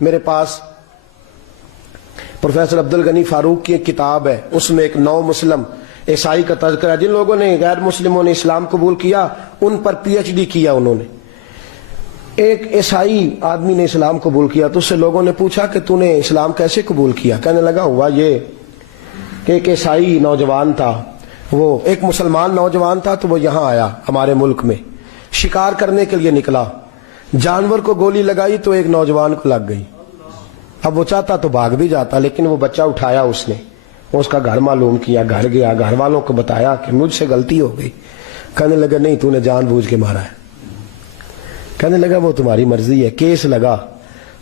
میرے پاس پروفیسر عبد الغنی فاروق کی ایک کتاب ہے، اس میں ایک نو مسلم عیسائی کا تذکرہ ہے. جن لوگوں نے غیر مسلموں نے اسلام قبول کیا ان پر پی ایچ ڈی کیا انہوں نے. ایک عیسائی آدمی نے اسلام قبول کیا تو اس سے لوگوں نے پوچھا کہ تو نے اسلام کیسے قبول کیا؟ کہنے لگا ہوا یہ کہ ایک عیسائی نوجوان تھا، وہ ایک مسلمان نوجوان تھا، تو وہ یہاں آیا ہمارے ملک میں، شکار کرنے کے لیے نکلا، جانور کو گولی لگائی تو ایک نوجوان کو لگ گئی. اب وہ چاہتا تو بھاگ بھی جاتا، لیکن وہ بچہ اٹھایا اس نے، اس کا گھر معلوم کیا، گھر گیا، گھر والوں کو بتایا کہ مجھ سے غلطی ہو گئی. کہنے لگا نہیں، تو نے جان بوجھ کے مارا ہے. کہنے لگا وہ تمہاری مرضی ہے. کیس لگا،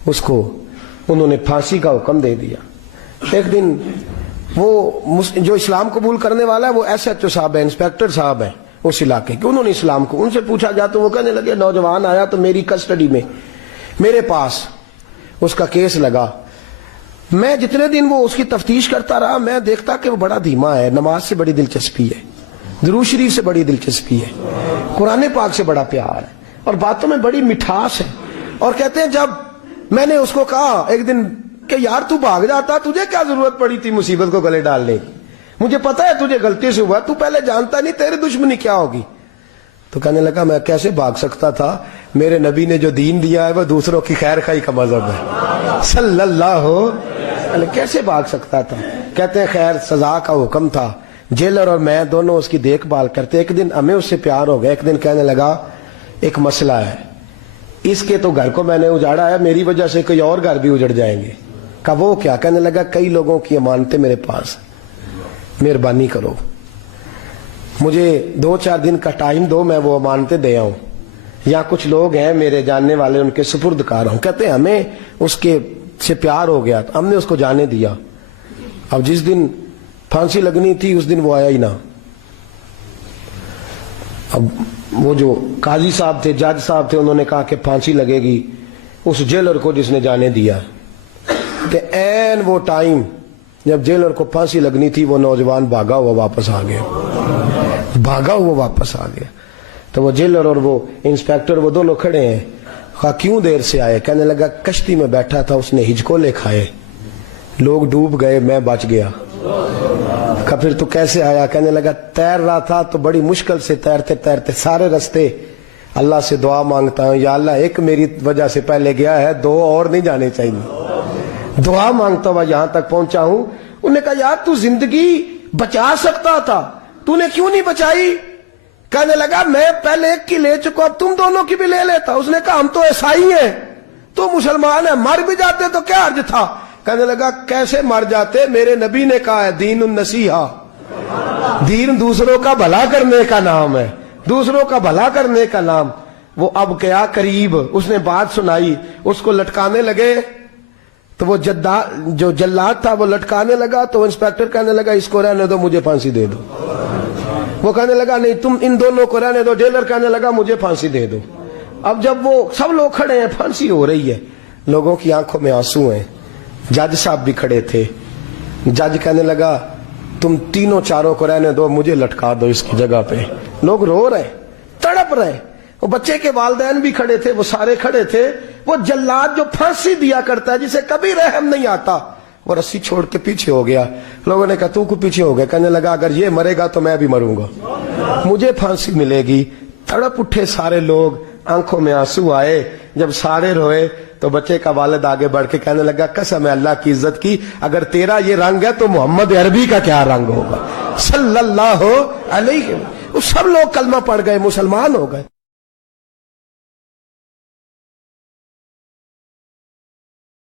اس کو انہوں نے پھانسی کا حکم دے دیا. ایک دن وہ جو اسلام قبول کرنے والا ہے وہ ایس ایچ او صاحب ہے، انسپیکٹر صاحب ہیں اس علاقے کے، انہوں نے اسلام کو ان سے پوچھا جا تو وہ کہنے لگے نوجوان آیا تو میری کسٹڈی میں میرے پاس اس کا کیس لگا. میں جتنے دن وہ اس کی تفتیش کرتا رہا میں دیکھتا کہ وہ بڑا دھیما ہے، نماز سے بڑی دلچسپی ہے، درود شریف سے بڑی دلچسپی ہے، قرآن پاک سے بڑا پیار ہے اور باتوں میں بڑی مٹھاس ہے. اور کہتے ہیں جب میں نے اس کو کہا ایک دن کہ یار تو بھاگ جاتا، تجھے کیا ضرورت پڑی تھی مصیبت کو گلے ڈالنے کی؟ مجھے پتا ہے تجھے غلطی سے ہوا، تو پہلے جانتا نہیں تیری دشمنی کیا ہوگی. تو کہنے لگا میں کیسے بھاگ سکتا تھا، میرے نبی نے جو دین دیا ہے وہ دوسروں کی خیر خواہی کا مذہب ہے صلی اللہ علیہ، کیسے بھاگ سکتا تھا. کہتے ہیں خیر سزا کا حکم تھا، جیلر اور میں دونوں اس کی دیکھ بھال کرتے. ایک دن ہمیں اس سے پیار ہو گیا. ایک دن کہنے لگا ایک مسئلہ ہے، اس کے تو گھر کو میں نے اجاڑا ہے، میری وجہ سے کوئی اور گھر بھی اجڑ جائیں گے. کہا وہ کیا؟ کہنے لگا کئی لوگوں کی امانتیں میرے پاس، مہربانی کرو مجھے 2-4 دن کا ٹائم دو، میں وہ امانتیں دے آؤں. یا کچھ لوگ ہیں میرے جاننے والے، ان کے سپرد کار ہوں. کہتے ہیں ہمیں اس کے سے پیار ہو گیا تو ہم نے اس کو جانے دیا. اب جس دن پھانسی لگنی تھی اس دن وہ آیا ہی نہ. اب وہ جو قاضی صاحب تھے، جج صاحب تھے، انہوں نے کہا کہ پھانسی لگے گی اس جیلر کو جس نے جانے دیا. کہ این وہ ٹائم جب جیلر کو پھانسی لگنی تھی وہ نوجوان بھاگا ہوا واپس آ گیا، بھاگا ہوا واپس آ گیا. تو وہ جیلر اور وہ انسپیکٹر وہ دونوں کھڑے ہیں. کہا کیوں دیر سے آئے؟ کہنے لگا کشتی میں بیٹھا تھا، اس نے ہجکولے کھائے، لوگ ڈوب گئے، میں بچ گیا. کہا پھر تو کیسے آیا؟ کہنے لگا تیر رہا تھا تو بڑی مشکل سے تیرتے تیرتے سارے رستے اللہ سے دعا مانگتا ہوں یا اللہ ایک میری وجہ سے پہلے گیا ہے، 2 اور نہیں جانے چاہیے. دعا مانگتا ہوا یہاں تک پہنچا ہوں. انہوں نے کہا یار تو زندگی بچا سکتا تھا، تو نے کیوں نہیں بچائی؟ کہنے لگا میں پہلے ایک کی لے چکا، اب تم دونوں کی بھی لے لیتا. اس نے کہا ہم تو عیسائی ہیں، تو مسلمان ہیں، مر بھی جاتے تو کیا حرج تھا. کہنے لگا کیسے مر جاتے؟ میرے نبی نے کہا ہے دین النصیحہ، دین دوسروں کا بھلا کرنے کا نام ہے، دوسروں کا بھلا کرنے کا نام. وہ اب کیا قریب اس نے بات سنائی، اس کو لٹکانے لگے تو وہ جو جلاد تھا وہ لٹکانے لگا. تو انسپیکٹر کہنے لگا اس کو رہنے دو، مجھے پھانسی دے دو. وہ کہنے لگا نہیں تم ان دونوں کو رہنے دو. جیلر کہنے لگا مجھے پھانسی دے دو. اب جب وہ سب لوگ کھڑے ہیں، پھانسی ہو رہی ہے، لوگوں کی آنکھوں میں آنسو ہیں. جج صاحب بھی کھڑے تھے. جج کہنے لگا تم تینوں چاروں کو رہنے دو، مجھے لٹکا دو اس کی جگہ پہ. لوگ رو رہے، تڑپ رہے. وہ بچے کے والدین بھی کھڑے تھے، وہ سارے کھڑے تھے. وہ جلاد جو پھانسی دیا کرتا ہے جسے کبھی رحم نہیں آتا، وہ رسی چھوڑ کے پیچھے ہو گیا. لوگوں نے کہا تو کو پیچھے ہو گیا؟ کہنے لگا اگر یہ مرے گا تو میں بھی مروں گا، مجھے پھانسی ملے گی. تڑپ اٹھے سارے لوگ، آنکھوں میں آنسو آئے. جب سارے روئے تو بچے کا والد آگے بڑھ کے کہنے لگا قسم ہے اللہ کی عزت کی، اگر تیرا یہ رنگ ہے تو محمد عربی کا کیا رنگ ہوگا صلی اللہ علیہ وسلم. سب لوگ کلمہ پڑھ گئے، مسلمان ہو گئے.